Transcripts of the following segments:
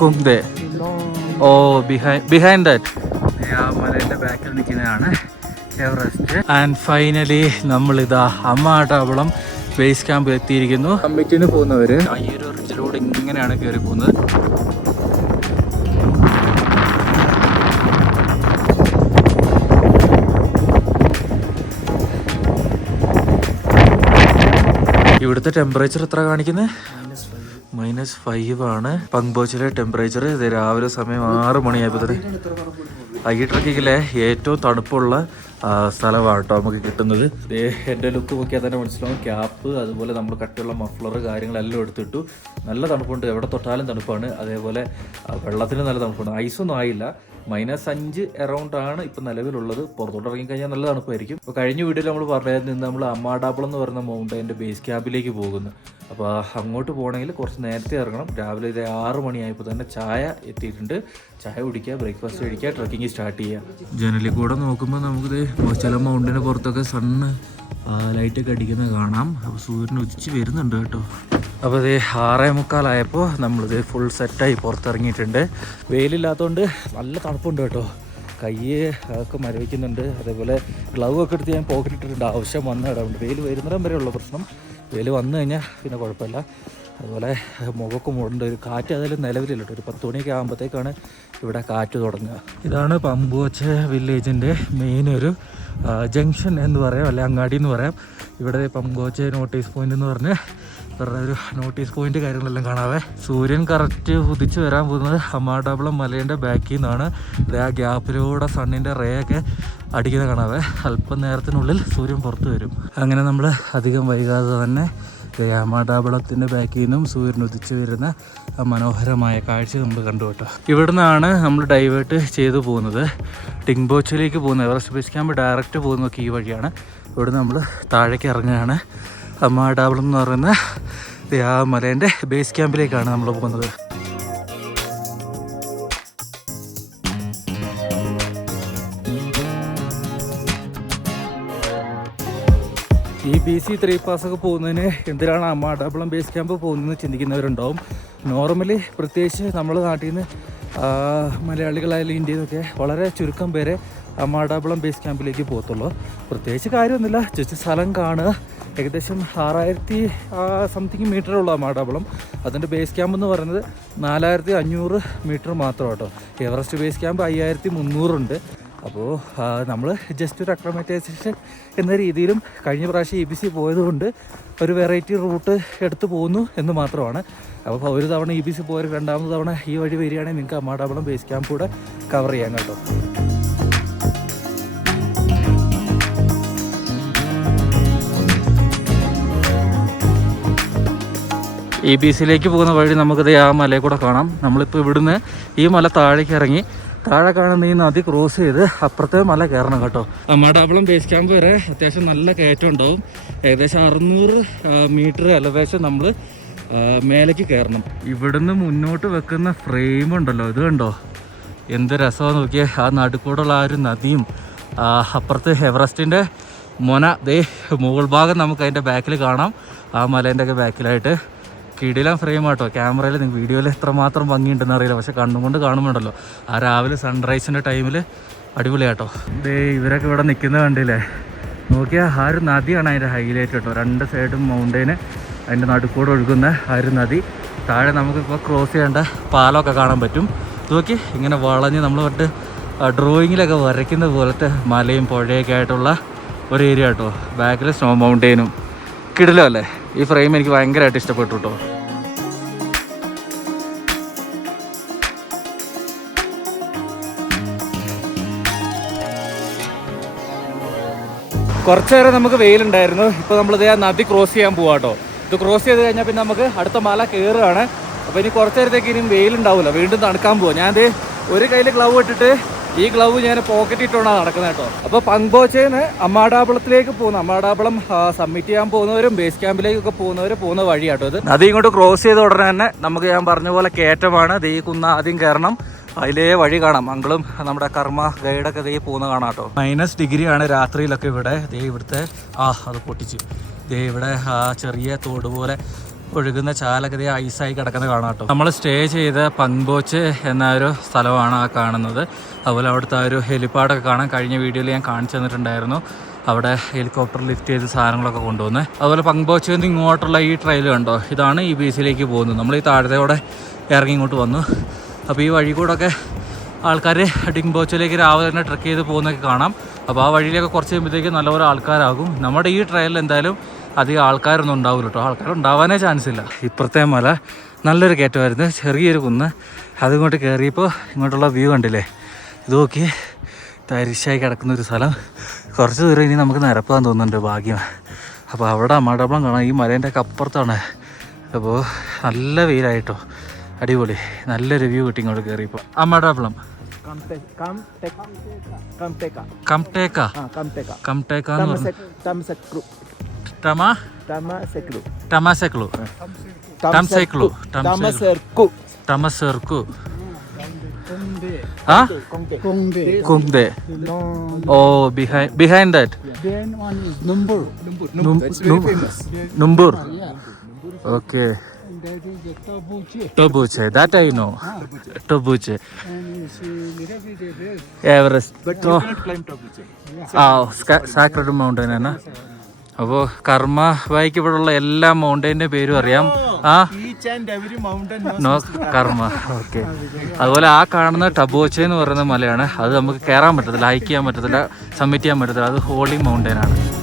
കുന്തേ. ഓ behind behind that ആ മലയുടെ ബാക്കിൽ നിൽക്കുന്നതാണ് എവറസ്റ്റ്. ആൻഡ് ഫൈനലി നമ്മൾ നമ്മളിതാ അമ്മാട്ടാവളം ബേസ് ക്യാമ്പ് എത്തിയിരിക്കുന്നു. കമ്മിറ്റിന് പോകുന്നവർ ഈ ഒരു റിഞ്ചിലൂടെ ഇങ്ങനെയാണ് കയറി പോകുന്നത്. ഇവിടുത്തെ ടെമ്പറേച്ചർ എത്ര കാണിക്കുന്നത് മൈനസ് ഫൈവ് ആണ്. പങ്കോച്ചിലെ ടെമ്പറേച്ചർ ഇത് രാവിലെ സമയം ആറ് ഈ ട്രക്കിങ്ങിലെ ഏറ്റവും തണുപ്പുള്ള സ്ഥലമാണ് കേട്ടോ നമുക്ക് കിട്ടുന്നത്. എന്റെ ലുക്ക് നോക്കിയാൽ തന്നെ മനസ്സിലാവും. ക്യാപ്പ് അതുപോലെ നമ്മൾ കട്ടിയുള്ള മഫ്ലർ കാര്യങ്ങളെല്ലാം എടുത്തിട്ടു. നല്ല തണുപ്പുണ്ട്. എവിടെ തൊട്ടാലും തണുപ്പാണ്. അതേപോലെ വെള്ളത്തിന് നല്ല തണുപ്പുണ്ട്. ഐസൊന്നും ആയില്ല. മൈനസ് അഞ്ച് എറൗണ്ട് ആണ് ഇപ്പം നിലവിലുള്ളത്. പുറത്തോട്ട് ഇറങ്ങി കഴിഞ്ഞാൽ നല്ല തണുപ്പായിരിക്കും. അപ്പോൾ കഴിഞ്ഞ വീഡിയോയിൽ നമ്മൾ പറഞ്ഞായിരുന്നു നിന്ന് നമ്മൾ അമ്മാടാപ്പിളം എന്ന് പറയുന്ന മൗണ്ടൈന്റെ ബേസ് ക്യാമ്പിലേക്ക് പോകുന്നു. അപ്പോൾ അങ്ങോട്ട് പോകണമെങ്കിൽ കുറച്ച് നേരത്തെ ഇറങ്ങണം. രാവിലെ ഇതേ ആറ് മണിയായപ്പോൾ തന്നെ ചായ എത്തിയിട്ടുണ്ട്. ചായ കുടിക്കുക ബ്രേക്ക്ഫാസ്റ്റ് കഴിക്കുക ട്രക്കിംഗ് സ്റ്റാർട്ട് ചെയ്യുക. ജനലിൽ കൂടെ നോക്കുമ്പോൾ നമുക്കിത് ചില മൗണ്ടിന് പുറത്തൊക്കെ സണ്ണ് ലൈറ്റൊക്കെ അടിക്കുന്നത് കാണാം. അപ്പോൾ സൂര്യൻ ഉദിച്ച് വരുന്നുണ്ട് കേട്ടോ. അപ്പോൾ ഇത് ആറേ മുക്കാലായപ്പോൾ നമ്മളിത് ഫുൾ സെറ്റായി പുറത്തിറങ്ങിയിട്ടുണ്ട്. വെയിലില്ലാത്തതുകൊണ്ട് നല്ല തണുപ്പുണ്ട് കേട്ടോ. കൈ ഒക്കെ മരവിക്കുന്നുണ്ട്. അതേപോലെ ഗ്ലൗ ഒക്കെ എടുത്ത് ഞാൻ പോക്കറ്റ് ഇട്ടിട്ടുണ്ട്. ആവശ്യം വന്ന ഇടമുണ്ട് വെയിൽ വരുന്നിടം വരെയുള്ള പ്രശ്നം. വെയിൽ വന്നു കഴിഞ്ഞാൽ പിന്നെ കുഴപ്പമില്ല. അതുപോലെ മുഖമൊക്കെ മൂടേണ്ട ഒരു കാറ്റ് അതിൽ നിലവിലില്ല ഒരു പത്ത് മണിയൊക്കെ ആകുമ്പോഴത്തേക്കാണ് ഇവിടെ കാറ്റ് തുടങ്ങുക. ഇതാണ് പമ്പുവച്ച വില്ലേജിന്റെ മെയിൻ ഒരു ജംഗ്ഷൻ എന്ന് പറയാം അല്ലെ അങ്ങാടി എന്ന് പറയാം. ഇവിടെ പമ്പുവച്ച നോട്ടീസ് പോയിന്റ് എന്ന് പറഞ്ഞ് ഇവരുടെ ഒരു നോട്ടീസ് പോയിന്റ് കാര്യങ്ങളെല്ലാം കാണാവേ. സൂര്യൻ കറക്റ്റ് ഉദിച്ച് വരാൻ പോകുന്നത് അമ്മാടാബളം മലേന്റെ ബാക്കിൽ നിന്നാണ് ആ ഗ്യാപ്പിലൂടെ സണ്ണിന്റെ റേ ഒക്കെ അടിക്കുന്നത് കാണാവേ. അല്പം നേരത്തിനുള്ളിൽ സൂര്യൻ പുറത്തു വരും. അങ്ങനെ നമ്മൾ അധികം വൈകാതെ തന്നെ അമ്മാടാബളത്തിന്റെ ബാക്കിൽ നിന്നും സൂര്യൻ ഉദിച്ചു വരുന്ന മനോഹരമായ കാഴ്ച നമ്മൾ കണ്ടു കേട്ടോ. ഇവിടെ നിന്നാണ് നമ്മൾ ഡൈവേർട്ട് ചെയ്തു പോകുന്നത്. ടിങ്ബോച്ചിലേക്ക് പോകുന്നത്. എവറസ്റ്റ് ബേസ് ക്യാമ്പ് ഡയറക്റ്റ് പോകുന്നതൊക്കെ ഈ വഴിയാണ്. ഇവിടെ നമ്മൾ താഴേക്ക് ഇറങ്ങുകയാണ്. അമ്മാടാവളം എന്ന് പറയുന്ന ആ മലേന്റെ ബേസ് ക്യാമ്പിലേക്കാണ് നമ്മൾ പോകുന്നത്. ബി സി ത്രീ പാസ് ഒക്കെ പോകുന്നതിന് എന്തിനാണ് അമ്മാടാബളം ബേസ് ക്യാമ്പ് പോകുന്നതെന്ന് ചിന്തിക്കുന്നവരുണ്ടാവും. നോർമലി പ്രത്യേകിച്ച് നമ്മൾ നാട്ടിൽ നിന്ന് മലയാളികളായാലും ഇന്ത്യയിൽ നിന്നൊക്കെ വളരെ ചുരുക്കം പേരെ അമ്മാടാബളം ബേസ് ക്യാമ്പിലേക്ക് പോകത്തുള്ളൂ. പ്രത്യേകിച്ച് കാര്യമൊന്നുമില്ല ജസ്റ്റ് സ്ഥലം കാണുക. ഏകദേശം ആറായിരത്തി സംതിങ് മീറ്റർ മീറ്ററുള്ള അമ്മാടാബളം അതിന്റെ ബേസ് ക്യാമ്പ് എന്ന് പറയുന്നത് നാലായിരത്തി അഞ്ഞൂറ് മീറ്റർ മാത്രം കേട്ടോ എവറസ്റ്റ് ബേസ് ക്യാമ്പ് അയ്യായിരത്തി മുന്നൂറുണ്ട് അപ്പോൾ നമ്മൾ ജസ്റ്റ് ഒരു അക്രമറ്റൈസേഷൻ എന്ന രീതിയിലും കഴിഞ്ഞ പ്രാവശ്യം ഇ ബി സി പോയതുകൊണ്ട് ഒരു വെറൈറ്റി റൂട്ട് എടുത്തു പോകുന്നു എന്ന് മാത്രമാണ്. അപ്പോൾ ഒരു തവണ ഇ ബി സി പോയ രണ്ടാമത് തവണ ഈ വഴി വരികയാണെങ്കിൽ നിങ്ങൾക്ക് അമ്മാടാവളം ബേസ് ക്യാമ്പ് കൂടെ കവർ ചെയ്യാൻ കേട്ടോ. ഇ ബി സിയിലേക്ക് പോകുന്ന വഴി നമുക്കത് ആ മലയിൽ കൂടെ കാണാം. നമ്മളിപ്പോൾ ഇവിടുന്ന് ഈ മല താഴേക്ക് ഇറങ്ങി താഴെ കാണുന്ന ഈ നദി ക്രോസ് ചെയ്ത് അപ്പുറത്തെ മല കയറണം കേട്ടോ. അമ്മാടാവളം ബേസ് ക്യാമ്പ് വരെ അത്യാവശ്യം നല്ല കയറ്റം ഉണ്ടാവും. ഏകദേശം അറുന്നൂറ് മീറ്റർ എലവേഷൻ നമ്മൾ മേലേക്ക് കയറണം. ഇവിടുന്ന് മുന്നോട്ട് വെക്കുന്ന ഫ്രെയിം ഉണ്ടല്ലോ ഇത് കണ്ടോ? എന്ത് രസമാണ് നോക്കിയേ. ആ നടുക്കൂടുള്ള ആ ഒരു നദിയും അപ്പുറത്ത് എവറസ്റ്റിന്റെ മൊന. ദേ മുകൾ ഭാഗം നമുക്ക് അതിന്റെ ബാക്കിൽ കാണാം. ആ മലേന്റെ ഒക്കെ ബാക്കിലായിട്ട് കിടിലം ഫ്രെയിം ആട്ടോ. ക്യാമറയിൽ നിങ്ങൾക്ക് വീഡിയോയിൽ എത്രമാത്രം ഭംഗിയുണ്ടെന്ന് അറിയില്ല. പക്ഷെ കണ്ണുകൊണ്ട് കാണുമ്പോണ്ടല്ലോ. ആ രാവിലെ സൺറൈസിന്റെ ടൈമിൽ അടിപൊളിയാട്ടോ. ദേ ഇവരൊക്കെ ഇവിടെ നിൽക്കുന്ന കണ്ടില്ലേ? നോക്കിയാൽ ആ ഒരു നദിയാണ് അതിന്റെ ഹൈലൈറ്റ് കേട്ടോ. രണ്ട് സൈഡും മൗണ്ടൈന് അതിന്റെ നടുക്കൂടെ ഒഴുകുന്ന ആ ഒരു നദി. താഴെ നമുക്കിപ്പോൾ ക്രോസ് ചെയ്യേണ്ട പാലമൊക്കെ കാണാൻ പറ്റും. നോക്കി ഇങ്ങനെ വളഞ്ഞ് നമ്മൾ തൊട്ട് ഡ്രോയിങ്ങിലൊക്കെ വരയ്ക്കുന്ന പോലത്തെ മലയും പുഴയൊക്കെ ആയിട്ടുള്ള ഒരു ഏരിയ കേട്ടോ. ബാക്കിൽ സ്നോ മൗണ്ടെയിനും കിടിലോ അല്ലേ? ഈ ഫ്രെയിം എനിക്ക് ഭയങ്കരമായിട്ട് ഇഷ്ടപ്പെട്ടു കേട്ടോ കുറച്ചു നേരം നമുക്ക് വെയിലുണ്ടായിരുന്നു. ഇപ്പോൾ നമ്മളിത് ആ നദി ക്രോസ് ചെയ്യാൻ പോവാ കേട്ടോ ഇത് ക്രോസ് ചെയ്ത് കഴിഞ്ഞാൽ പിന്നെ നമുക്ക് അടുത്ത മല കയറുകയാണ് അപ്പോൾ ഇനി കുറച്ചു നേരത്തേക്ക് ഇനിയും വെയിലുണ്ടാവില്ല വീണ്ടും തണുക്കാൻ പോവാം. ദേ ഒരു കയ്യിൽ ഗ്ലൗ ഇട്ടിട്ട് ഈ ഗ്ലൗ ഞാൻ പോക്കറ്റ് ഇട്ടുകൊണ്ടാണ് നടക്കുന്നത് കേട്ടോ. അപ്പോൾ പങ്പോച്ചേന്ന് അമ്മാടാപുളത്തിലേക്ക് പോകുന്ന അമ്മാടാപുളം സബ്മിറ്റ് ചെയ്യാൻ പോകുന്നവരും ബേസ് ക്യാമ്പിലേക്കൊക്കെ പോകുന്നവരും പോകുന്ന വഴി കേട്ടോ ഇത്. നദി ഇങ്ങോട്ട് ക്രോസ് ചെയ്ത ഉടനെ തന്നെ നമുക്ക് ഞാൻ പറഞ്ഞ പോലെ കയറ്റമാണ്. ദേ കുന്ന ആദ്യം കയറണം. അതിലേ വഴി കാണാം. മംഗളും നമ്മുടെ കർമ്മ ഗൈഡൊക്കെ ദേ പോകുന്ന കാണാം കേട്ടോ മൈനസ് ഡിഗ്രിയാണ് രാത്രിയിലൊക്കെ ഇവിടെ. ദേ ഇവിടുത്തെ ആ അത് പൊട്ടിച്ച്. ദേ ഇവിടെ ആ ചെറിയ തോട് പോലെ ഒഴുകുന്ന ചാലഗതി ഐസായി കിടക്കുന്ന കാണാം കേട്ടോ നമ്മൾ സ്റ്റേ ചെയ്ത പങ്ബോച്ച് എന്ന ഒരു സ്ഥലമാണ് ആ കാണുന്നത്. അതുപോലെ അവിടുത്തെ ആ ഒരു ഹെലിപ്പാഡൊക്കെ കാണാൻ കഴിഞ്ഞ വീഡിയോയിൽ ഞാൻ കാണിച്ചു തന്നിട്ടുണ്ടായിരുന്നു. അവിടെ ഹെലികോപ്റ്റർ ലിഫ്റ്റ് ചെയ്ത് സാധനങ്ങളൊക്കെ കൊണ്ടുവന്ന്. അതുപോലെ പങ്ബോച്ചിൽ നിന്ന് ഇങ്ങോട്ടുള്ള ഈ ട്രെയിൽ കണ്ടോ? ഇതാണ് ഈ ബീച്ചിലേക്ക് പോകുന്നത്. നമ്മൾ ഈ താഴത്തെയോടെ ഇറങ്ങി ഇങ്ങോട്ട് വന്നു. അപ്പോൾ ഈ വഴി കൂടെ ഒക്കെ ആൾക്കാർ ഡിംബോച്ചിലേക്ക് രാവിലെ തന്നെ ട്രക്ക് ചെയ്ത് പോകുന്നതൊക്കെ കാണാം. അപ്പോൾ ആ വഴിയിലൊക്കെ കുറച്ച് കഴിയുമ്പോഴത്തേക്ക് നല്ലപോലെ ആൾക്കാരാകും. നമ്മുടെ ഈ ട്രയലിൽ എന്തായാലും അധികം ആൾക്കാരൊന്നും ഉണ്ടാവില്ല കേട്ടോ ആൾക്കാർ ഉണ്ടാവാനേ ചാൻസ് ഇല്ല ഇപ്പുറത്തെ മല നല്ലൊരു കയറ്റമായിരുന്നു ചെറിയൊരു കുന്ന് അതിങ്ങോട്ട് കയറിയപ്പോൾ ഇങ്ങോട്ടുള്ള വ്യൂ കണ്ടില്ലേ ഇത് നോക്കി തരിശായി കിടക്കുന്ന ഒരു സ്ഥലം കുറച്ച് ദൂരം ഇനി നമുക്ക് നിരപ്പാൻ തോന്നുന്നുണ്ട് ഭാഗ്യം അപ്പോൾ അവിടെ അമ്മാടപ്പളം കാണാം ഈ മലേന്റെ ഒക്കെ അപ്പുറത്താണ് അപ്പോൾ നല്ല വെയിലായിട്ടോ അടിപൊളി നല്ലൊരു വ്യൂ കിട്ടി ഇങ്ങോട്ട് കയറിയപ്പോൾ അമ്മാടപ്പളം കംടേക്ക കംടേക്ക Ah. കംടേക്ക എന്ന് പറഞ്ഞു Tama? Tama Seklu. Tama Seklu. Tama Seklu. Tama Serku. Tama Serku. Huh? Kongde. Kongde. Oh, behind behind that. Then one is Numbur. Numbur. That's. Numbur. Okay. Tobuche. That I know. Tobuche. Everest. But you oh. can't climb Tobuche. Ah, oh, sacred mountain, na? അപ്പോൾ കർമ്മ വായിക്ക് ഇവിടെയുള്ള എല്ലാ മൗണ്ടൈന്റെ പേരും അറിയാം. ആ no കർമ്മ. Okay. അതുപോലെ ആ കാണുന്ന ടബോച്ച എന്ന് പറയുന്ന മലയാണ്. അത് നമുക്ക് കയറാൻ പറ്റത്തില്ല ഹൈക്ക് ചെയ്യാൻ പറ്റത്തില്ല സബ്മിറ്റ് ചെയ്യാൻ പറ്റത്തില്ല. അത് ഹോളി മൗണ്ടൈൻ ആണ്.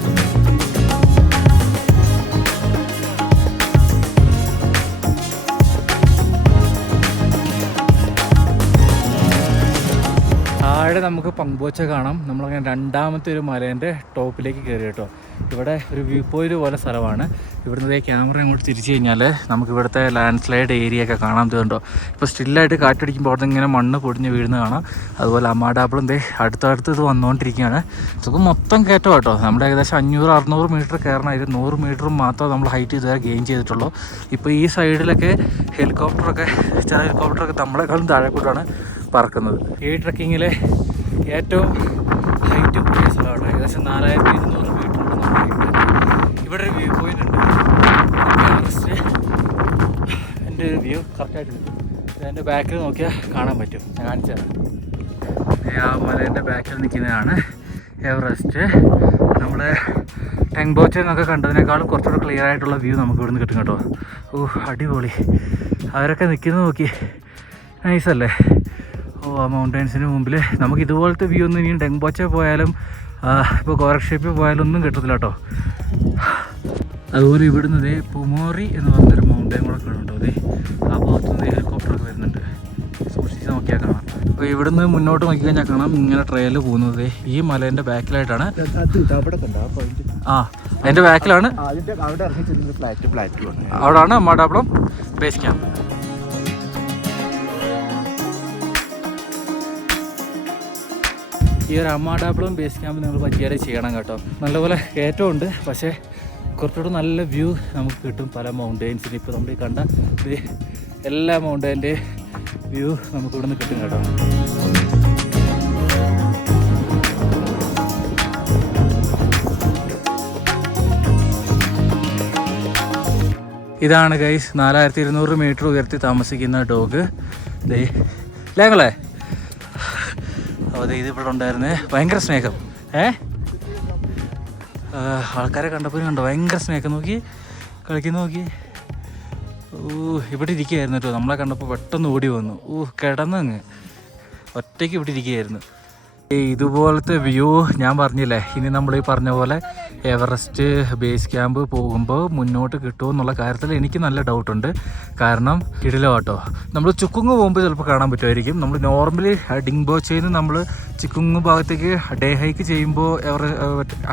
നമുക്ക് പങ്കുവച്ച കാണാം. നമ്മളങ്ങനെ രണ്ടാമത്തെ ഒരു മലേന്റെ ടോപ്പിലേക്ക് കയറി കേട്ടോ. ഇവിടെ ഒരു വ്യൂ പോയിന്റ് പോലെ സ്ഥലമാണ്. ഇവിടുന്ന് ക്യാമറ ഇങ്ങോട്ട് തിരിച്ചു കഴിഞ്ഞാൽ നമുക്ക് ഇവിടുത്തെ ലാൻഡ് സ്ലൈഡ് ഏരിയ ഒക്കെ കാണാൻ തോന്നുന്നുണ്ടോ ഇപ്പോൾ സ്റ്റില്ലായിട്ട് കാറ്റടിക്കുമ്പോൾ അവിടെ ഇങ്ങനെ മണ്ണ് പൊടിഞ്ഞ് വീഴുന്ന കാണാം. അതുപോലെ അമ്മാടാപ്പിളും ദേ അടുത്തടുത്ത് ഇത് വന്നുകൊണ്ടിരിക്കുകയാണ്. ഇപ്പം മൊത്തം കയറ്റം കേട്ടോ നമ്മുടെ ഏകദേശം അഞ്ഞൂറ് അറുന്നൂറ് മീറ്റർ കയറണം അതിൽ നൂറ് മീറ്ററും മാത്രമേ നമ്മൾ ഹൈറ്റ് ഇതുവരെ ഗെയിൻ ചെയ്തിട്ടുള്ളൂ. ഇപ്പോൾ ഈ സൈഡിലൊക്കെ ഹെലികോപ്റ്ററൊക്കെ ചില ഹെലികോപ്റ്ററൊക്കെ നമ്മളെക്കാളും താഴെ കൂട്ടാണ് പറക്കുന്നത്. ഈ ട്രക്കിങ്ങിലെ ഏറ്റവും ഹൈറ്റ് കൂടിയ സ്ഥലമാണ്. ഏകദേശം നാലായിരത്തി ഇരുന്നൂറ് മീറ്റർ ഇവിടെ ഒരു വ്യൂ പോയിന്റ് ഉണ്ട്. എന്റെ വ്യൂ കറക്റ്റായിട്ട് എന്റെ ബാക്കിൽ നോക്കിയാൽ കാണാൻ പറ്റും. ഞാൻ ആ മലേന്റെ ബാക്കിൽ നിൽക്കുന്നതാണ് എവറസ്റ്റ് നമ്മൾ ടെങ്ബോച്ച എന്നൊക്കെ കണ്ടതിനേക്കാളും കുറച്ചുകൂടെ ക്ലിയർ ആയിട്ടുള്ള വ്യൂ നമുക്ക് ഇവിടുന്ന് കിട്ടും കേട്ടോ. ഓ അടിപൊളി. അവരൊക്കെ നിൽക്കുന്നത് നോക്കി. നൈസല്ലേ ഓ ആ മൗണ്ടൻസിന് മുമ്പിൽ നമുക്ക് ഇതുപോലത്തെ വ്യൂ ഒന്നും ഇനിയും ടെങ്ബോച്ച പോയാലും ഇപ്പോൾ ഗോരക്ഷേപ്പിൽ പോയാലും ഒന്നും കിട്ടത്തില്ല കേട്ടോ. അതുപോലെ ഇവിടുന്ന് ഇതേ പുമോറി എന്ന് പറഞ്ഞൊരു മൗണ്ടൻ കൂടെ കാണുന്നുണ്ടോ അതെ ആ ഭാഗത്ത് നിന്ന് ഹെലികോപ്റ്ററൊക്കെ വരുന്നുണ്ട്. സൂക്ഷിച്ച് നോക്കിയാൽ കാണാം. അപ്പോൾ ഇവിടുന്ന് മുന്നോട്ട് നോക്കി കഴിഞ്ഞാൽ കാണാം ഇങ്ങനെ ട്രെയിൽ പോകുന്നത് ഈ മലേന്റെ ബാക്കിലായിട്ടാണ് ആ അതിന്റെ ബാക്കിലാണ് അതിന്റെ അവിടെ ഇറങ്ങി ഫ്ലാറ്റ് ഫ്ലാറ്റ് ആണ് അവിടാണ് അമ്മാടാപ്പളം ബേസ് ക്യാമ്പ് ഈ ഒരു അമ്മാടാപ്പിളും ബേസ് ക്യാമ്പും നിങ്ങൾ പറ്റിയാലേ ചെയ്യണം കേട്ടോ. നല്ലപോലെ കയറ്റമുണ്ട്. പക്ഷേ കുറച്ചുകൂടെ നല്ല വ്യൂ നമുക്ക് കിട്ടും പല മൗണ്ടെയിൻസിന് ഇപ്പോൾ നമ്മൾ ഈ കണ്ട എല്ലാ മൗണ്ടെയിന്റെയും വ്യൂ നമുക്ക് ഇവിടെ നിന്ന് കിട്ടും കേട്ടോ. ഇതാണ് ഗൈസ് നാലായിരത്തി ഇരുന്നൂറ് മീറ്റർ ഉയർത്തി താമസിക്കുന്ന ഡോഗ് ദേ ലേങ്ങളെ ദേ ഇത് ഇവിടെ ഉണ്ടായിരുന്നേ. ഭയങ്കര സ്നേഹം. ഏ? ആൾക്കാരെ കണ്ടപ്പോൾ കണ്ടോ? ഭയങ്കര സ്നേഹം. നോക്കി. കളിക്കുന്ന നോക്കി. ഓ ഇവിടെ ഇരിക്കുകയായിരുന്നു കേട്ടോ. നമ്മളെ കണ്ടപ്പോൾ പെട്ടെന്ന് ഓടി വന്നു. ഓ കിടന്നങ്ങ്. ഒറ്റയ്ക്ക് ഇവിടെ ഇരിക്കുകയായിരുന്നു. ഇതുപോലത്തെ വ്യൂ ഞാൻ പറഞ്ഞില്ലേ? ഇനി നമ്മൾ ഈ പറഞ്ഞ പോലെ എവറസ്റ്റ് ബേസ് ക്യാമ്പ് പോകുമ്പോൾ മുന്നോട്ട് കിട്ടുമോ എന്നുള്ള കാര്യത്തിൽ എനിക്ക് നല്ല ഡൗട്ടുണ്ട്. കാരണം ഇടിലോട്ടോ നമ്മൾ ചുക്കുങ്ങ് പോകുമ്പോൾ ചിലപ്പോൾ കാണാൻ പറ്റുമായിരിക്കും. നമ്മൾ നോർമലി ഡിംഗ്ബോച്ചയിൽ നിന്ന് നമ്മൾ ചിക്കുങ്ങ് ഭാഗത്തേക്ക് ഡേ ഹൈക്ക് ചെയ്യുമ്പോൾ എവർ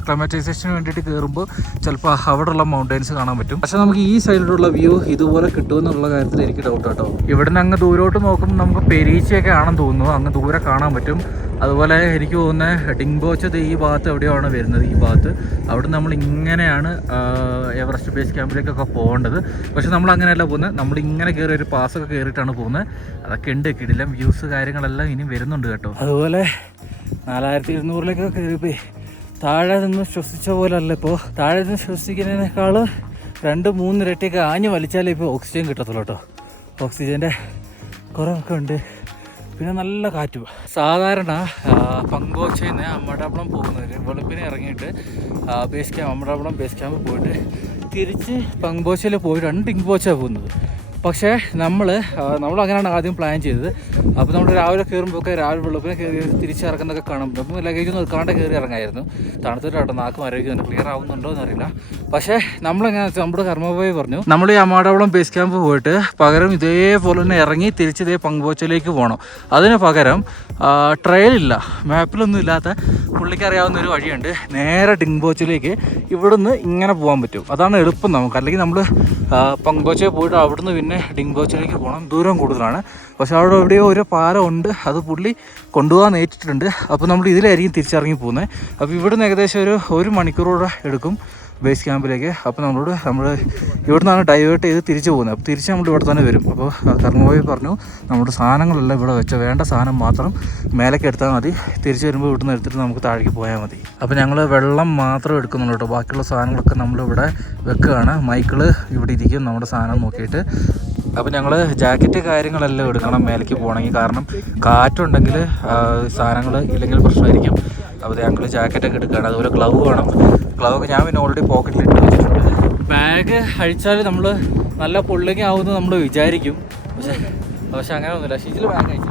അക്ലമാറ്റൈസേഷന് വേണ്ടിയിട്ട് കയറുമ്പോൾ ചിലപ്പോൾ അവിടെയുള്ള മൗണ്ടൻസ് കാണാൻ പറ്റും. പക്ഷേ നമുക്ക് ഈ സൈഡിലുള്ള വ്യൂ ഇതുപോലെ കിട്ടുമെന്നുള്ള കാര്യത്തിൽ എനിക്ക് ഡൗട്ട് കേട്ടോ ഇവിടുന്ന് അങ്ങ് ദൂരോട്ട് നോക്കുമ്പോൾ നമുക്ക് പെരീച്ചയൊക്കെ ആണെന്ന് തോന്നുന്നു. അങ്ങ് ദൂരെ കാണാൻ പറ്റും. അതുപോലെ എനിക്ക് തോന്നുന്നത് ഡിംബോച്ചത് ഈ ഭാഗത്ത് എവിടെയാണ് വരുന്നത് ഈ ഭാഗത്ത്. അവിടെ നമ്മൾ ഇങ്ങനെയാണ് എവറസ്റ്റ് ബേസ് ക്യാമ്പിലേക്കൊക്കെ പോകേണ്ടത്. പക്ഷെ നമ്മൾ അങ്ങനെയല്ല പോകുന്നത്. നമ്മൾ ഇങ്ങനെ കയറി ഒരു പാസ്സൊക്കെ കയറിയിട്ടാണ് പോകുന്നത്. അതൊക്കെ ഉണ്ട് കിടിലം വ്യൂസ് കാര്യങ്ങളെല്ലാം ഇനി വരുന്നുണ്ട് കേട്ടോ. അതുപോലെ നാലായിരത്തി ഇരുന്നൂറിലേക്കൊക്കെ കയറിപ്പോയി താഴെ നിന്ന് ശ്വസിച്ച പോലെ അല്ല ഇപ്പോൾ താഴെ നിന്ന് ശ്വസിക്കുന്നതിനേക്കാൾ രണ്ട് മൂന്നിരട്ടിയൊക്കെ ആഞ്ഞ് വലിച്ചാലേ ഇപ്പോൾ ഓക്സിജൻ കിട്ടത്തുള്ളൂ കേട്ടോ. ഓക്സിജന്റെ കുറവൊക്കെ ഉണ്ട്. പിന്നെ നല്ല കാറ്റ്. സാധാരണ പങ്കോച്ചയിൽ നിന്ന് അമ്മടാപ്പുളം പോകുന്നവർ വെളുപ്പിനെ ഇറങ്ങിയിട്ട് base camp Ama Dablam base camp പോയിട്ട് തിരിച്ച് പങ്പോച്ചയിൽ പോയി രണ്ട് ഇങ്പോച്ചാണ് പോകുന്നത്. പക്ഷേ നമ്മൾ നമ്മൾ അങ്ങനെയാണ് ആദ്യം പ്ലാൻ ചെയ്തത്. അപ്പോൾ നമ്മൾ രാവിലെ കയറുമ്പോൾ രാവിലെ വെളുപ്പിനെ കയറി തിരിച്ചിറക്കുന്നൊക്കെ കാണും. അപ്പം ലഗേജ് ഒന്നും എടുക്കാണ്ട് കയറി ഇറങ്ങായിരുന്നു. തണുത്തിട്ടാട്ടോ നാക്ക് മരവിക്കുന്നുണ്ട് ക്ലിയർ ആവുന്നുണ്ടോ എന്നറിയില്ല. പക്ഷേ നമ്മളെങ്ങനെ നമ്മുടെ കർമ്മപോയി പറഞ്ഞു നമ്മൾ ഈ അമാടവളം ബേസ് ക്യാമ്പ് പോയിട്ട് പകരം ഇതേപോലെ തന്നെ ഇറങ്ങി തിരിച്ച് ഇതേ പങ്കുപോച്ചയിലേക്ക് പോകണം അതിന് പകരം ട്രെയിലില്ല മാപ്പിലൊന്നും ഇല്ലാത്ത പുള്ളിക്ക് അറിയാവുന്ന ഒരു വഴിയുണ്ട്. നേരെ ഡിങ്ബോച്ചിലേക്ക് ഇവിടുന്ന് ഇങ്ങനെ പോകാൻ പറ്റും. അതാണ് എളുപ്പം നമുക്ക്. അല്ലെങ്കിൽ നമ്മൾ പങ്കുപോച്ചയിൽ പോയിട്ട് അവിടുന്ന് പിന്നെ ഡിങ്ബോച്ചിലേക്ക് പോകണം. ദൂരം കൂടുതലാണ്. പക്ഷേ അവിടെ എവിടെയോ ഒരു പാലം ഉണ്ട്. അത് പുള്ളി കൊണ്ടുപോകാൻ ഏറ്റിട്ടുണ്ട്. അപ്പോൾ നമ്മൾ ഇതിലായിരിക്കും തിരിച്ചിറങ്ങി പോകുന്നത്. അപ്പോൾ ഇവിടുന്ന് ഏകദേശം ഒരു ഒരു മണിക്കൂറോടെ എടുക്കും. ബേസ് ക്യാമ്പിലേക്ക് അപ്പോൾ നമ്മളോട് നമ്മൾ ഇവിടെ നിന്നാണ് ഡൈവേർട്ട് ചെയ്ത് തിരിച്ചു പോകുന്നത്. അപ്പോൾ തിരിച്ച് നമ്മൾ ഇവിടെ തന്നെ വരും. അപ്പോൾ കർമ്മപോയി പറഞ്ഞു നമ്മുടെ സാധനങ്ങളെല്ലാം ഇവിടെ വെച്ച. വേണ്ട സാധനം മാത്രം മേലേക്ക് എടുത്താൽ മതി. തിരിച്ച് വരുമ്പോൾ ഇവിടെ നിന്ന് എടുത്തിട്ട് നമുക്ക് താഴേക്ക് പോയാൽ മതി. അപ്പോൾ ഞങ്ങൾ വെള്ളം മാത്രം എടുക്കുന്നുള്ളൂ കേട്ടോ. ബാക്കിയുള്ള സാധനങ്ങളൊക്കെ നമ്മളിവിടെ വെക്കുകയാണ്. മൈക്കിൾ ഇവിടെ ഇരിക്കും. നമ്മുടെ സാധനം നോക്കിയിട്ട്. അപ്പോൾ ഞങ്ങൾ ജാക്കറ്റ് കാര്യങ്ങളെല്ലാം എടുക്കണം മേലേക്ക് പോകണമെങ്കിൽ. കാരണം കാറ്റുണ്ടെങ്കിൽ സാധനങ്ങൾ ഇല്ലെങ്കിൽ പ്രശ്നമായിരിക്കും. അപ്പോൾ ഞങ്ങൾ ജാക്കറ്റൊക്കെ എടുക്കുകയാണ്. അതുപോലെ ഗ്ലൗ വേണം. ഗ്ലൗ ഒക്കെ ഞാൻ പിന്നെ ഓൾറെഡി പോക്കറ്റിൽ ഇട്ട് വെച്ചിട്ടുണ്ട്. ബാഗ് അഴിച്ചാൽ നമ്മൾ നല്ല പൊള്ളിങ് ആവുമെന്ന് നമ്മൾ വിചാരിക്കും. പക്ഷേ പക്ഷെ അങ്ങനെ ഒന്നുമില്ല ഷീജിൽ ബാഗ് അയച്ചു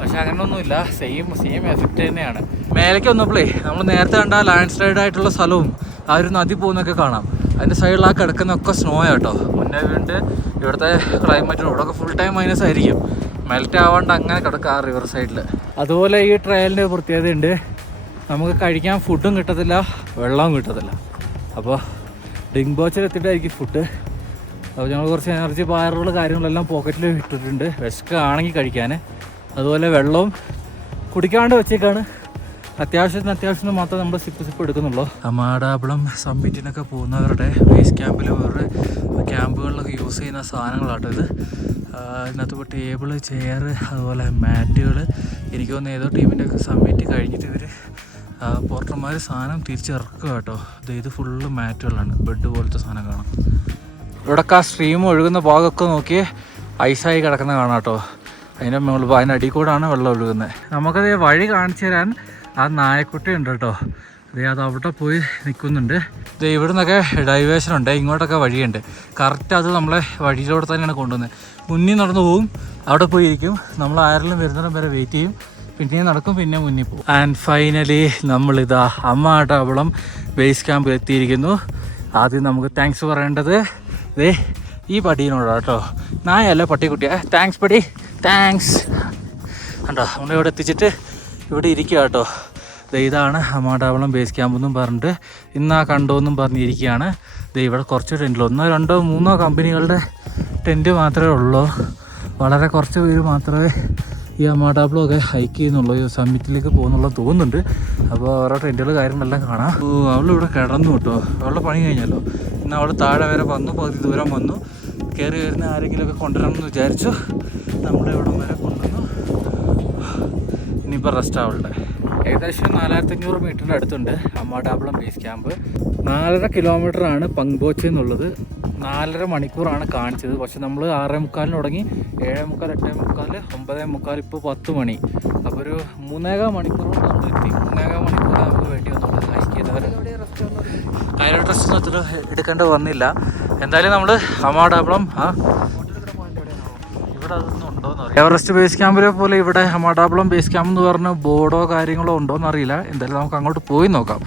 പക്ഷെ അങ്ങനെയൊന്നുമില്ല. സെയിം സെയിം എഫക്റ്റ് തന്നെയാണ്. മേലേക്ക് വന്നപ്പോഴേ നമ്മൾ നേരത്തെ കണ്ട ലാൻഡ് സ്ലൈഡ് ആയിട്ടുള്ള സ്ഥലവും ആ ഒരു നദി പോകുന്നൊക്കെ കാണാം. അതിന്റെ സൈഡിൽ ആ കിടക്കുന്നൊക്കെ സ്നോ ആട്ടോ മുന്നേ വീണ്ട് ഇവിടുത്തെ ക്ലൈമറ്റ് ഇവിടെ ഫുൾ ടൈം മൈനസ് ആയിരിക്കും. മെൽറ്റ് ആവാണ്ട് അങ്ങനെ കിടക്കുക ആ റിവർ സൈഡിൽ അതുപോലെ ഈ ട്രയലിന്റെ പ്രത്യേകതയുണ്ട് നമുക്ക് കഴിക്കാൻ ഫുഡും കിട്ടത്തില്ല വെള്ളവും കിട്ടത്തില്ല. അപ്പോൾ ഡിങ് ബോച്ചിൽ എത്തിയിട്ടായിരിക്കും ഫുഡ് അപ്പോൾ ഞങ്ങൾ കുറച്ച് എനർജി ബാറുകൾ കാര്യങ്ങളെല്ലാം പോക്കറ്റിൽ ഇട്ടിട്ടുണ്ട്. വിശക്കാണെങ്കിൽ കഴിക്കാൻ അതുപോലെ വെള്ളവും കുടിക്കാണ്ട് വെച്ചേക്കാണ്. അത്യാവശ്യത്തിന് അത്യാവശ്യത്തിന് മാത്രമേ നമ്മൾ സിപ്പ് സിപ്പ് എടുക്കുന്നുള്ളൂ. അമാടാപുളം സമ്മിറ്റിനൊക്കെ പോകുന്നവരുടെ ബേസ് ക്യാമ്പിൽ വേറെ ക്യാമ്പുകളിലൊക്കെ യൂസ് ചെയ്യുന്ന സാധനങ്ങളാട്ടോ ഇത്. ഇതിനകത്ത് ടേബിൾ ചെയർ അതുപോലെ മാറ്റുകൾ എനിക്ക് തോന്നുന്നു ഏതോ ടീമിന്റെ ഒക്കെ സമ്മിറ്റ് കഴിഞ്ഞിട്ട് ഇവർ പോർട്ടർമാർ സാധനം തിരിച്ചിറക്കുക കേട്ടോ. ഇത് ഇത് ഫുള്ള് മാറ്റുകളാണ് ബെഡ് പോലത്തെ സാധനം കാണാം. ഇവിടൊക്കെ ആ സ്ട്രീം ഒഴുകുന്ന ഭാഗമൊക്കെ നോക്കി ഐസായി കിടക്കുന്ന കാണാം കേട്ടോ. അതിന്റെ മുകളിൽ അതിന്റെ കൂടാണ് വെള്ളം ഒഴുകുന്നത്. നമുക്കത് വഴി കാണിച്ചു തരാൻ ആ നായക്കുട്ടി ഉണ്ട് കേട്ടോ. ദേ അത് അവിടെ പോയി നിൽക്കുന്നുണ്ട് ദേ ഇവിടെ നിന്നൊക്കെ ഡൈവേഷൻ ഉണ്ട്. ഇങ്ങോട്ടൊക്കെ വഴിയുണ്ട്. കറക്റ്റ് അത് നമ്മളെ വഴിയിലൂടെ തന്നെയാണ് കൊണ്ടുവന്നത് മുന്നിൽ നടന്നു പോവും. അവിടെ പോയി ഇരിക്കും. നമ്മൾ ആരെങ്കിലും വരുന്നിടം വരെ വെയിറ്റ് ചെയ്യും. പിന്നെയും നടക്കും പിന്നെ മുന്നിൽ പോകും. ആൻഡ് ഫൈനലി നമ്മളിതാ അമ്മാട്ടവളം ബേസ് ക്യാമ്പിൽ എത്തിയിരിക്കുന്നു. ആദ്യം നമുക്ക് താങ്ക്സ് പറയേണ്ടത് ഇതേ ഈ പടീനോടാ കേട്ടോ. നായല്ല പട്ടിക്കുട്ടിയാ. താങ്ക്സ് പടി. താങ്ക്സ് കണ്ടോ? നമ്മളിവിടെ എത്തിച്ചിട്ട് ഇവിടെ ഇരിക്കുക കേട്ടോ. ഇതാണ് അമാടാവളം ബേസ് ക്യാമ്പ് എന്നും പറഞ്ഞിട്ട് ഇന്നാ കണ്ടോ എന്നും പറഞ്ഞിരിക്കുകയാണ്. ദേ ഇവിടെ കുറച്ച് ടെന്റിൽ ഒന്നോ രണ്ടോ മൂന്നോ കമ്പനികളുടെ ടെന്റ് മാത്രമേ ഉള്ളൂ. വളരെ കുറച്ച് പേര് മാത്രമേ ഈ അമ്മാടാപ്പിളും ഒക്കെ ഹൈക്ക് ചെയ്യുന്നുള്ളൂ. ഈ സമ്മിറ്റിലേക്ക് പോകുന്നുള്ള തോന്നുന്നുണ്ട്. അപ്പോൾ ഓരോ ടെന്റുകൾ കാര്യങ്ങളെല്ലാം കാണാം. അവളിവിടെ കിടന്നു കേട്ടോ. അവളുടെ പണി കഴിഞ്ഞല്ലോ. ഇന്ന് അവൾ താഴെ വരെ വന്നു പകുതി ദൂരം വന്നു. കയറി വരുന്ന ആരെങ്കിലുമൊക്കെ കൊണ്ടുവരണം എന്ന് വിചാരിച്ചു. നമ്മുടെ ഇവിടം വരെ കൊണ്ടുവന്നു. ഇനിയിപ്പോൾ റെസ്റ്റ് ആവളുടെ ഏകദേശം നാലായിരത്തി അഞ്ഞൂറ് മീറ്ററിന്റെ അടുത്തുണ്ട് അമ്മാടാബിളം ബേസ് ക്യാമ്പ് നാലര കിലോമീറ്റർ ആണ് പങ്ക്ബോച്ച് എന്നുള്ളത്. നാലര മണിക്കൂറാണ് കാണിച്ചത്. പക്ഷെ നമ്മൾ ആറേ മുക്കാലിന് തുടങ്ങി ഏഴേ മുക്കാൽ എട്ടേ മുക്കാൽ ഒമ്പതേ മുക്കാൽ ഇപ്പോൾ പത്ത് മണി. അപ്പോൾ ഒരു മൂന്നേകാൽ മണിക്കൂറോട് നമ്മൾ എത്തി. മൂന്നേകാൽ മണിക്കൂർ നമുക്ക് വേണ്ടി വന്നുള്ളത് ഹൈക്ക് ചെയ്തവർ അതിനോട് ഡ്രസ്സ് ഒന്നും എടുക്കേണ്ട വന്നില്ല. എന്തായാലും നമ്മൾ അമ്മാടാബിളം ആ എവറസ്റ്റ് ബേസ് ക്യാമ്പിലെ പോലെ ഇവിടെ ഹമാടാബിളം ബേസ് ക്യാമ്പ് എന്ന് പറഞ്ഞ ബോർഡോ കാര്യങ്ങളോ ഉണ്ടോ എന്നറിയില്ല എന്തായാലും നമുക്ക് അങ്ങോട്ട് പോയി നോക്കാം.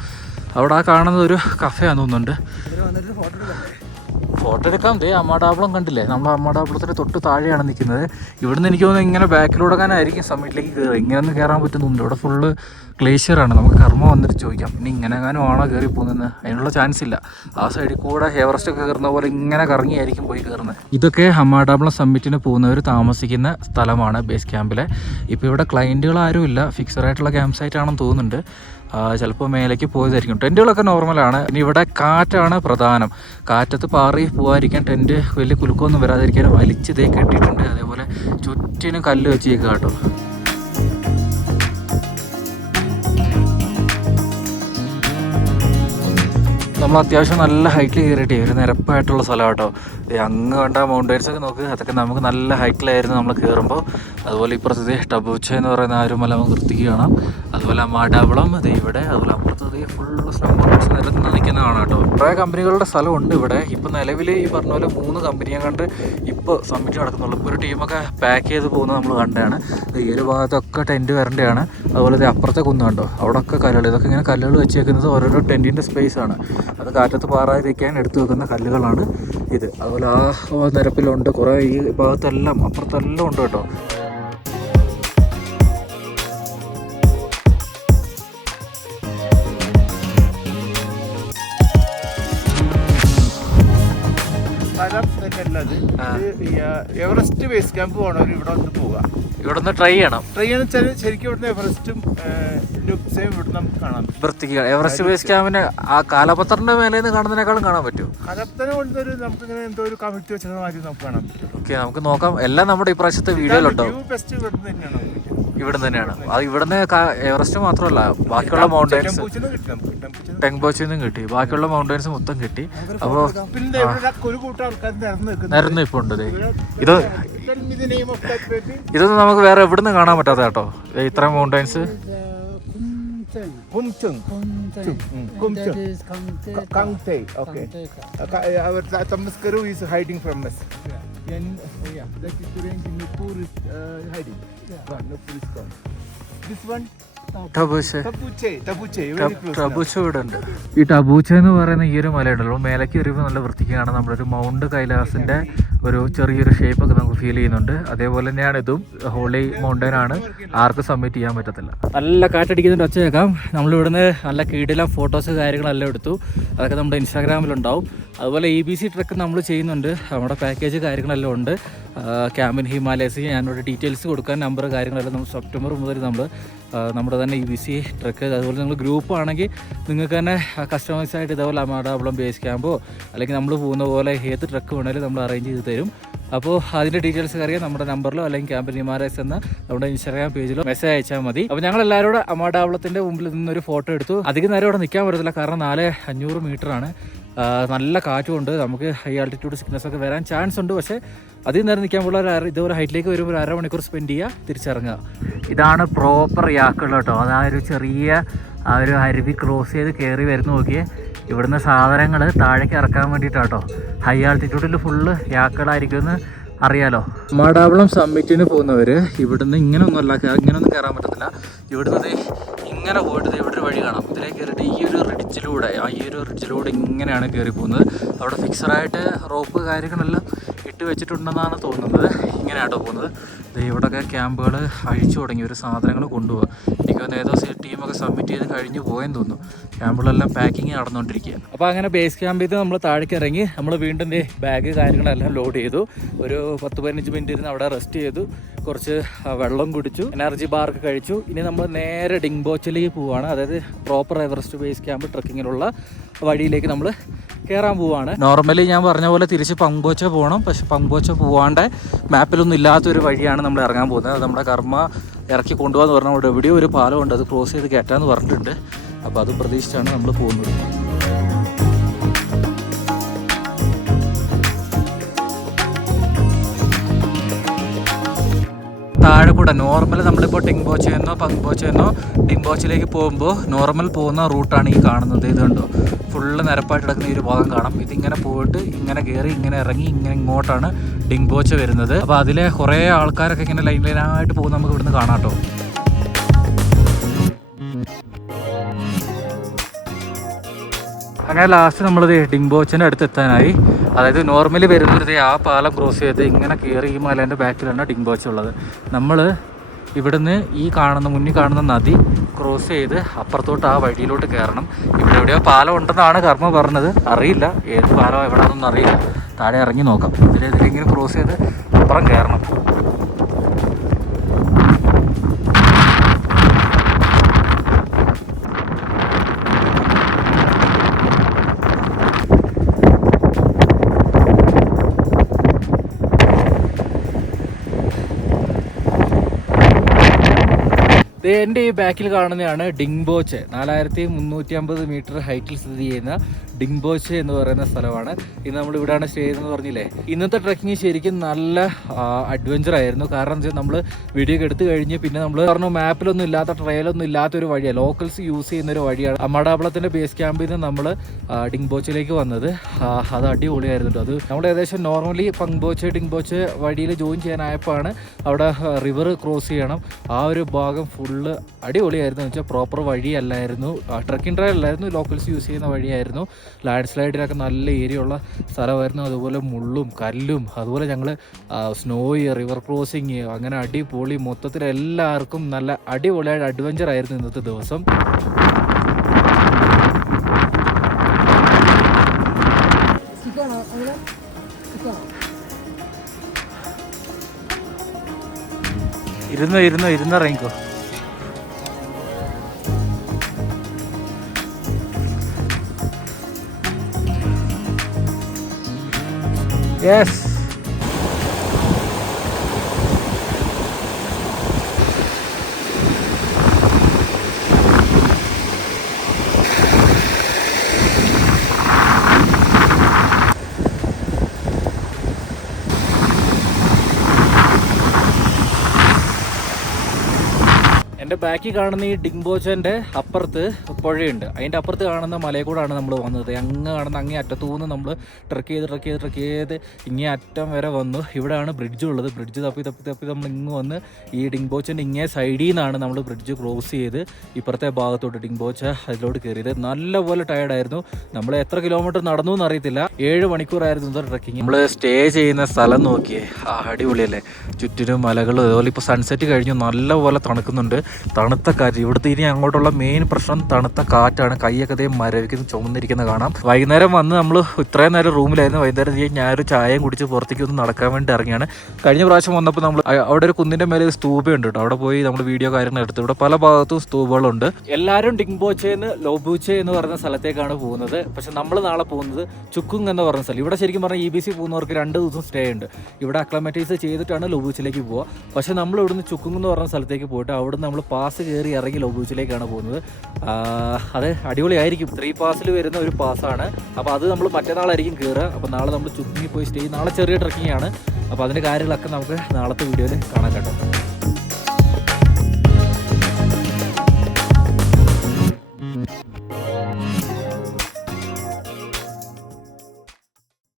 അവിടെ ആ കാണുന്നത് ഒരു കഫയാന്ന് തോന്നുന്നുണ്ട്. ഫോട്ടോ എടുക്കാം ദേ അമ്മാടാബിളം കണ്ടില്ലേ? നമ്മൾ അമ്മാടാബിളത്തിന് തൊട്ട് താഴെയാണ് നിൽക്കുന്നത് ഇവിടുന്ന് എനിക്ക് തോന്നുന്നു ഇങ്ങനെ ബാക്കിലൂടെ ആയിരിക്കും സമ്മിറ്റിലേക്ക് കയറുക ഇങ്ങനെ ഒന്നും കയറാൻ പറ്റുന്നുണ്ട് ഇവിടെ ഫുള്ള് ഗ്ലേഷ്യറാണ് നമുക്ക് കർമ്മ വന്നിട്ട് ചോദിക്കാം. ഇനി ഇങ്ങനെ എങ്ങാനും ആണോ കയറി പോകുന്നത് അതിനുള്ള ചാൻസ് ഇല്ല. ആ സൈഡിൽ കൂടെ എവറസ്റ്റ് ഒക്കെ കയറുന്ന പോലെ ഇങ്ങനെ കറങ്ങിയായിരിക്കും പോയി കയറുന്നത് ഇതൊക്കെ ഹമ്മാടാബിളം സമ്മിറ്റിന് പോകുന്നവർ താമസിക്കുന്ന സ്ഥലമാണ് ബേസ് ക്യാമ്പിലെ ഇപ്പോൾ ഇവിടെ ക്ലയന്റുകൾ ആരും ഇല്ല. ഫിക്സഡ് ആയിട്ടുള്ള ക്യാമ്പ് സൈറ്റ് ആണെന്ന് തോന്നുന്നുണ്ട്. ചിലപ്പോൾ മേലേക്ക് പോയതായിരിക്കും. ടെന്റുകളൊക്കെ നോർമലാണ് ഇനി ഇവിടെ കാറ്റാണ് പ്രധാനം. കാറ്റത്ത് പാറി പോകാതിരിക്കാൻ ടെന്റ് വലിയ കുലുക്കമൊന്നും വരാതിരിക്കാൻ വലിച്ചതേ കെട്ടിയിട്ടുണ്ട്. അതേപോലെ ചുറ്റിനും കല്ല് വെച്ചേക്കുക കേട്ടോ. നമ്മൾ അത്യാവശ്യം നല്ല ഹൈറ്റിൽ കയറിയിട്ടേ ഒരു നിരപ്പായിട്ടുള്ള സ്ഥലം കേട്ടോ അങ്ങ് കണ്ട മൗണ്ടൈൻസ് ഒക്കെ നോക്ക് അതൊക്കെ നമുക്ക് നല്ല ഹൈറ്റിലായിരുന്നു നമ്മൾ കയറുമ്പോൾ അതുപോലെ ഇപ്പുറത്ത് ടബുച്ച എന്ന് പറയുന്ന ആ ഒരു മല വൃത്തിക്ക് കാണാം. അതുപോലെ മാടാവളം അത് ഇവിടെ. അതുപോലെ അപ്പുറത്ത് ഫുള്ള് മൗണ്ടൻസ് നിരന്ന് നിൽക്കുന്നതാണ് കേട്ടോ. കുറേ കമ്പനികളുടെ സ്ഥലമുണ്ട് ഇവിടെ. ഇപ്പം നിലവിൽ ഈ പറഞ്ഞ പോലെ മൂന്ന് കമ്പനിയെ കണ്ട് ഇപ്പോൾ സബ്മിറ്റ് നടക്കുന്നുള്ളൂ. ഇപ്പോൾ ഒരു ടീമൊക്കെ പാക്ക് ചെയ്ത് പോകുന്നത് നമ്മൾ കണ്ടതാണ്. ഈ ഒരു ഭാഗത്തൊക്കെ ടെന്റ് വരേണ്ടതാണ്. അതുപോലെ അപ്പുറത്തെ കുന്നുണ്ടോ അവിടെ ഒക്കെ കല്ലുകൾ ഇതൊക്കെ ഇങ്ങനെ കല്ലുകൾ വെച്ചേക്കുന്നത് ഓരോരോ ടെന്റിന്റെ ആണ്. അത് കാറ്റത്ത് പാറാതിരിക്കാൻ എടുത്തു വെക്കുന്ന കല്ലുകളാണ് ഇത്. അതുപോലെ ആ നിരപ്പിലുണ്ട്. കുറേ ഈ ഭാഗത്തെല്ലാം അപ്പുറത്തെല്ലാം ഉണ്ട് കേട്ടോ. ഇത് എവറസ്റ്റ് ബേസ് ക്യാമ്പ് പോകണവർ ഇവിടെ വന്ന് പോവുക ഇവിടെ ട്രൈ ചെയ്യണം. ട്രൈ ചെയ്യണം വെച്ചാൽ ശരിക്കും ഇവിടുന്ന് എവറസ്റ്റും ലുപ്സയും ഇവിടെ നമുക്ക് കാണാം. വൃത്തിക്ക് എവറസ്റ്റ് ബേസ് ക്യാമ്പിന് ആ കാലപത്രന്റെ മേലെ നിന്ന് കാണുന്നതിനേക്കാളും കാണാൻ പറ്റും കലപ്പന കൊണ്ടൊരു നമുക്ക് ഇങ്ങനെ എന്തോ ഒരു കമ്മിറ്റി വെച്ചത് മാതിരി നമുക്ക് കാണാൻ പറ്റും. ഓക്കെ നമുക്ക് നോക്കാം. എല്ലാം നമ്മുടെ ഇപ്രാവശ്യത്തെ വീഡിയോയിലുണ്ടോ ബെസ്റ്റ് ഇവിടുന്ന് തന്നെയാണ്. ഇവിടെ തന്നെയാണ്. അത് ഇവിടുന്ന് എവറസ്റ്റ് മാത്രമല്ല ബാക്കിയുള്ള മൗണ്ടൈൻസ് ടെങ്ബോച്ചിൽ നിന്നും കിട്ടി. ബാക്കിയുള്ള മൗണ്ടൈൻസ് മൊത്തം കിട്ടി. അപ്പോൾ ഇവിടെ ഒരു കൂട്ടം ആൾക്കാർ നിരന്ന് ഇപ്പോൾ ഉണ്ട് ഇത് ഇതൊന്നും നമുക്ക് വേറെ എവിടുന്ന് കാണാൻ പറ്റാത്ത കേട്ടോ. ഇത്ര ഇത്രയും mountains. Okay. Our Tamaskaru is hiding from us. And uh, yeah, that is the range Nupur is uh, hiding. Yeah. No, Nupur is gone. This one, Taboche. Taboche ഇവിടെ ഉണ്ട് ഈ ടബൂച്ച എന്ന് പറയുന്ന ഈ ഒരു മലയുണ്ടല്ലോ മേലേക്ക് വരുമ്പോൾ നല്ല വൃത്തിക്ക് കാണാം നമ്മുടെ ഒരു മൗണ്ട് കൈലാസിന്റെ ഒരു ചെറിയൊരു ഷേപ്പ് ഒക്കെ നമുക്ക് ഫീൽ ചെയ്യുന്നുണ്ട്. അതേപോലെ തന്നെയാണ് ഇതും ഹോളി മൗണ്ടൻ ആണ്. ആർക്കും സബ്മിറ്റ് ചെയ്യാൻ പറ്റത്തില്ല. നല്ല കാറ്റടിക്കുന്നുണ്ട് ഒച്ച കേൾക്കാം നമ്മൾ ഇവിടുന്ന് നല്ല കീടില ഫോട്ടോസ് കാര്യങ്ങളെല്ലാം എടുത്തു. അതൊക്കെ നമ്മുടെ ഇൻസ്റ്റാഗ്രാമിലുണ്ടാവും. അതുപോലെ ഇ ബി സി ട്രക്ക് നമ്മൾ ചെയ്യുന്നുണ്ട്. നമ്മുടെ പാക്കേജ് കാര്യങ്ങളെല്ലാം ഉണ്ട്. ക്യാമ്പിൻ ഹിമാലയസ് ഞാനിവിടെ ഡീറ്റെയിൽസ് കൊടുക്കാൻ നമ്പർ കാര്യങ്ങളെല്ലാം നമ്മൾ സെപ്റ്റംബർ മുതൽ നമ്മൾ നമ്മുടെ തന്നെ ഇ ബി സി ട്രക്ക് അതുപോലെ നിങ്ങൾ ഗ്രൂപ്പ് ആണെങ്കിൽ നിങ്ങൾക്ക് തന്നെ കസ്റ്റമൈസ് ആയിട്ട് ഇതേപോലെ അമാടാവളം ബേസ് ക്യാമ്പോ അല്ലെങ്കിൽ നമ്മൾ പോകുന്ന പോലെ ഏത് ട്രക്ക് വേണമെങ്കിലും നമ്മൾ അറേഞ്ച് ചെയ്ത് തരും അപ്പോൾ അതിന്റെ ഡീറ്റെയിൽസ് അറിയാൻ നമ്മുടെ നമ്പറിലോ അല്ലെങ്കിൽ ക്യാമ്പ് ഹിമാലയസ് എന്ന നമ്മുടെ ഇൻസ്റ്റാഗ്രാം പേജിലോ മെസ്സേജ് അയച്ചാൽ മതി. അപ്പോൾ ഞങ്ങൾ എല്ലാവരും കൂടെ അമാടാവളത്തിന്റെ മുമ്പിൽ നിന്നൊരു ഫോട്ടോ എടുത്തു. അധികം നേരം അവിടെ നിൽക്കാൻ പറ്റത്തില്ല. കാരണം നാല് അഞ്ഞൂറ് മീറ്ററാണ്. നല്ല കാറ്റുമുണ്ട്. നമുക്ക് ഹൈ ആൾട്ടിറ്റ്യൂഡ് സിക്നസ് ഒക്കെ വരാൻ ചാൻസ് ഉണ്ട്. പക്ഷേ അധികം നേരം നിൽക്കാൻ പോലെ ഇതുപോലെ ഹൈറ്റിലേക്ക് വരുമ്പോൾ ഒരു അരമണിക്കൂർ സ്പെൻഡ് ചെയ്യുക തിരിച്ചിറങ്ങുക. ഇതാണ് പ്രോപ്പർ യാക്കുകൾ കേട്ടോ. അതാ ഒരു ചെറിയ ആ ഒരു അരുവി ക്രോസ് ചെയ്ത് കയറി വരുന്ന നോക്കിയേ. ഇവിടുന്ന് സാധനങ്ങൾ താഴേക്ക് ഇറക്കാൻ വേണ്ടിയിട്ടാട്ടോ. ഹൈ ആൾട്ടിറ്റ്യൂഡിൽ ഫുള്ള് യാക്കുകളായിരിക്കുമെന്ന് അറിയാലോ. മാടാവളം സമ്മിറ്റിന് പോകുന്നവർ ഇവിടുന്ന് ഇങ്ങനെ ഒന്നുമല്ല ഇങ്ങനെ ഒന്നും കയറാൻ പറ്റത്തില്ല. ഇവിടുന്ന് ഇങ്ങനെ പോയിട്ട് ഇവിടെ ഒരു വഴി കാണാം. ഇതിലേക്ക് കയറിയിട്ട് ഈ ഒരു റിഡ്ജിലൂടെ ആ ഈ ഒരു റിഡ്ജിലൂടെ ഇങ്ങനെയാണ് കയറി പോകുന്നത് അവിടെ ഫിക്സറായിട്ട് റോപ്പ് കാര്യങ്ങളെല്ലാം ഇട്ട് വെച്ചിട്ടുണ്ടെന്നാണ് തോന്നുന്നത്. ഇങ്ങനെയാട്ടോ പോകുന്നത്. ദേ ഇവിടെയൊക്കെ ക്യാമ്പുകൾ അഴിച്ചു തുടങ്ങി ഒരു സാധനങ്ങൾ കൊണ്ടുപോകുക എനിക്ക് തോന്നുന്നു ഏതോ ടീമൊക്കെ സബ്മിറ്റ് ചെയ്ത് കഴിഞ്ഞ് പോയെന്ന് തോന്നുന്നു. ക്യാമ്പുകളെല്ലാം പാക്കിങ് നടന്നുകൊണ്ടിരിക്കുക അപ്പോൾ അങ്ങനെ ബേസ് ക്യാമ്പിൽ നിന്ന് നമ്മൾ താഴേക്ക് ഇറങ്ങി നമ്മൾ വീണ്ടും ബാഗ് കാര്യങ്ങളെല്ലാം ലോഡ് ചെയ്തു. ഒരു പത്ത് പതിനഞ്ച് മിനിറ്റ് ഇരുന്ന് അവിടെ റെസ്റ്റ് ചെയ്തു. കുറച്ച് വെള്ളം കുടിച്ചു എനർജി ബാർക്ക് കഴിച്ചു. ഇനി നമ്മൾ നേരെ ഡിങ്ബോച്ചിലേക്ക് പോവാണ്. അതായത് പ്രോപ്പർ എവറസ്റ്റ് ബേസ് ക്യാമ്പ് ട്രക്കിങ്ങിലുള്ള വഴിയിലേക്ക് നമ്മൾ കയറാൻ പോവാണ്. നോർമലി ഞാൻ പറഞ്ഞ പോലെ തിരിച്ച് പങ്കുവച്ച പോകണം പക്ഷെ പങ്കുവച്ച പോവാണ്ട് മാപ്പിലൊന്നും ഇല്ലാത്തൊരു വഴിയാണ് നമ്മൾ ഇറങ്ങാൻ പോകുന്നത്. അത് നമ്മുടെ കർമ്മ ഇറക്കി കൊണ്ടുപോകാന്ന് പറഞ്ഞാൽ അവിടെ എവിടെയോ ഒരു പാലമുണ്ട് അത് ക്രോസ് ചെയ്ത് കയറ്റാന്ന് പറഞ്ഞിട്ടുണ്ട്. അപ്പോൾ അത് പ്രതീക്ഷിച്ചാണ് നമ്മൾ പോകുന്നത്. താഴെ കൂടെ നോർമൽ നമ്മളിപ്പോൾ ടിങ്ബോച്ചെന്നോ ടിങ് ടിങ്ബോച്ചിലേക്ക് പോകുമ്പോൾ നോർമൽ പോകുന്ന റൂട്ടാണ് ഈ കാണുന്നത്. ഇതുണ്ടോ ഫുള്ള് നിരപ്പായിട്ട് കിടക്കുന്ന ഈ ഒരു ഭാഗം കാണാം. ഇതിങ്ങനെ പോയിട്ട് ഇങ്ങനെ കയറി ഇങ്ങനെ ഇറങ്ങി ഇങ്ങനെ ഇങ്ങോട്ടാണ് ടിങ് ബോച്ച് വരുന്നത്. അപ്പോൾ അതിലെ കുറേ ആൾക്കാരൊക്കെ ഇങ്ങനെ ലൈൻ ലൈനായിട്ട് പോകുന്ന നമുക്ക് ഇവിടുന്ന് കാണാം കേട്ടോ. അങ്ങനെ ലാസ്റ്റ് നമ്മൾ ഡിംബോച്ചിന്റെ അടുത്ത് എത്താനായി. അതായത് നോർമലി വരുന്നത് ആ പാലം ക്രോസ് ചെയ്ത് ഇങ്ങനെ കയറി ഈ മലേന്റെ ബാക്കിലാണ് ഡിംബോച്ച ഉള്ളത്. നമ്മൾ ഇവിടുന്ന് ഈ കാണുന്ന മുന്നിൽ കാണുന്ന നദി ക്രോസ് ചെയ്ത് അപ്പുറത്തോട്ട് ആ വഴിയിലോട്ട് കയറണം. ഇവിടെ എവിടെയോ പാലം ഉണ്ടെന്നാണ് കർമ്മ പറഞ്ഞത്. അറിയില്ല. ഏത് പാലം എവിടെയാണെന്നൊന്നും അറിയില്ല. താഴെ ഇറങ്ങി നോക്കാം. ഇതിൽ ഇതിലെങ്കിലും ക്രോസ് ചെയ്ത് അപ്പുറം കയറണം. എന്റെ ഈ ബാക്കിൽ കാണുന്നതാണ് ഡിംബോച്ച് നാലായിരത്തി മുന്നൂറ്റി അമ്പത് മീറ്റർ ഹൈറ്റിൽ സ്ഥിതി ചെയ്യുന്ന ഡിംബോച്ചെ എന്ന് പറയുന്ന സ്ഥലമാണ്. ഇന്ന് നമ്മൾ ഇവിടെയാണ് സ്റ്റേ ചെയ്തെന്ന് പറഞ്ഞില്ലേ? ഇന്നത്തെ ട്രക്കിങ് ശരിക്കും നല്ല അഡ്വഞ്ചർ ആയിരുന്നു. കാരണം എന്താ നമ്മൾ വീഡിയോ എടുത്തു കഴിഞ്ഞ് പിന്നെ നമ്മൾ പറഞ്ഞു മാപ്പിലൊന്നും ഇല്ലാത്ത ട്രയലൊന്നും ഇല്ലാത്ത ഒരു വഴിയാണ് ലോക്കൽസ് യൂസ് ചെയ്യുന്ന ഒരു വഴിയാണ്. അമ്മടാവളത്തിന്റെ ബേസ് ക്യാമ്പിൽ നിന്ന് നമ്മൾ ഡിംബോച്ചിലേക്ക് വന്നത്. അത് അടിപൊളിയായിരുന്നു. അത് നമ്മൾ ഏകദേശം നോർമലി പങ്ബോച്ച് ഡിംബോച്ച് വഴിയിൽ ജോയിൻ ചെയ്യാനായപ്പോഴാണ് അവിടെ റിവർ ക്രോസ് ചെയ്യണം. ആ ഒരു ഭാഗം ഫുള്ള് അടിപൊളിയായിരുന്നു. വെച്ചാൽ പ്രോപ്പർ വഴിയല്ലായിരുന്നു. ട്രക്കിംഗ് ട്രയൽ അല്ലായിരുന്നു. ലോക്കൽസ് യൂസ് ചെയ്യുന്ന വഴിയായിരുന്നു. ലാൻഡ് സ്ലൈഡിലൊക്കെ നല്ല ഏരിയ ഉള്ള സ്ഥലമായിരുന്നു. അതുപോലെ മുള്ളും കല്ലും അതുപോലെ ഞങ്ങൾ സ്നോയ് റിവർ ക്രോസിങ് അങ്ങനെ അടിപൊളി. മൊത്തത്തിൽ എല്ലാവർക്കും നല്ല അടിപൊളിയായ അഡ്വഞ്ചർ ആയിരുന്നു ഇന്നത്തെ ദിവസം. ഇരുന്നോ. ഇരുന്നോ ഇരുന്നോ ഇരുന്നിറങ്ങിക്കോ യെസ് എന്റെ ബാക്കിൽ കാണുന്ന ഈ ഡിംബോച്ചന്റെ അപ്പുറത്ത് പുഴയുണ്ട്. അതിന്റെ അപ്പുറത്ത് കാണുന്ന മലയിൽ നമ്മൾ വന്നത്. അങ്ങ് കാണുന്ന അങ്ങേ അറ്റത്തുനിന്ന് നമ്മൾ ട്രക്ക് ചെയ്ത് ട്രക്ക് ചെയ്ത് ട്രക്ക് ചെയ്ത് ഇങ്ങേ അറ്റം വരെ വന്നു. ഇവിടെയാണ് ബ്രിഡ്ജ് ഉള്ളത്. ബ്രിഡ്ജ് തപ്പി തപ്പി തപ്പി നമ്മൾ ഇങ്ങ് വന്ന് ഈ ഡിംബോച്ചന്റെ ഇങ്ങേ സൈഡിൽ നിന്നാണ് നമ്മൾ ബ്രിഡ്ജ് ക്രോസ് ചെയ്ത് ഇപ്പുറത്തെ ഭാഗത്തോട്ട് ഡിംബോച്ച അതിലോട്ട് കയറിയത്. നല്ലപോലെ ടയർഡായിരുന്നു നമ്മൾ എത്ര കിലോമീറ്റർ നടന്നു എന്ന് അറിയത്തില്ല ഏഴ് മണിക്കൂറായിരുന്നു ട്രക്കിങ് നമ്മൾ സ്റ്റേ ചെയ്യുന്ന സ്ഥലം നോക്കിയേ. അടിപൊളിയല്ലേ? ചുറ്റിനും മലകളും. അതുപോലെ ഇപ്പോൾ സൺസെറ്റ് കഴിഞ്ഞു. നല്ലപോലെ തണുക്കുന്നുണ്ട്. തണുത്ത കാറ്റ്. ഇവിടുത്തെ ഇനി അങ്ങോട്ടുള്ള മെയിൻ പ്രശ്നം തണുത്ത കാറ്റാണ്. കൈയൊക്കെ അതേ മരവിക്കുന്ന ചുമന്നിരിക്കുന്ന കാണാം. വൈകുന്നേരം വന്ന് നമ്മൾ ഇത്രയും നേരം റൂമിലായിരുന്നു. വൈകുന്നേരം ഞാനൊരു ചായയും കുടിച്ച് പുറത്തേക്ക് ഒന്ന് നടക്കാൻ വേണ്ടി ഇറങ്ങിയാണ്. കഴിഞ്ഞ പ്രാവശ്യം വന്നപ്പോൾ നമ്മൾ അവിടെ ഒരു കുന്നിന്റെ മേലെ സ്തൂപയുണ്ട് കേട്ടോ. അവിടെ പോയി നമ്മൾ വീഡിയോ കാര്യങ്ങൾ എടുത്തു. ഇവിടെ പല ഭാഗത്തും സ്തൂപകളുണ്ട്. എല്ലാവരും ഡിംബോച്ചെന്ന് ലോബൂച്ചെ എന്ന് പറയുന്ന സ്ഥലത്തേക്കാണ് പോകുന്നത്. പക്ഷെ നമ്മൾ നാളെ പോകുന്നത് ചുക്കുങ് എന്ന് പറയുന്ന സ്ഥലം. ഇവിടെ ശരിക്കും പറഞ്ഞാൽ ഇ ബി സി പോകുന്നവർക്ക് രണ്ട് ദിവസം സ്റ്റേ ഉണ്ട്. ഇവിടെ അക്ലമറ്റൈസ് ചെയ്തിട്ടാണ് ലോബൂച്ചിലേക്ക് പോവുക. പക്ഷെ നമ്മൾ ഇവിടുന്ന് ചുക്കുങ് എന്ന് പറയുന്ന സ്ഥലത്തേക്ക് പോയിട്ട് അവിടെ നമ്മൾ പാസ് കയറി ഇറങ്ങി ലൗബൂച്ചിലേക്കാണ് പോകുന്നത്. അത് അടിപൊളിയായിരിക്കും. ത്രീ പാസിൽ വരുന്ന ഒരു പാസ്സാണ് അപ്പോൾ അത് നമ്മൾ മറ്റന്നാളായിരിക്കും കയറുക അപ്പോൾ നാളെ നമ്മൾ ചുരുങ്ങി പോയി സ്റ്റേ നാളെ ചെറിയ ട്രക്കിംഗ് ആണ്. അപ്പോൾ അതിന്റെ കാര്യങ്ങളൊക്കെ നമുക്ക് നാളത്തെ വീഡിയോയിൽ കാണാൻ കേട്ടോ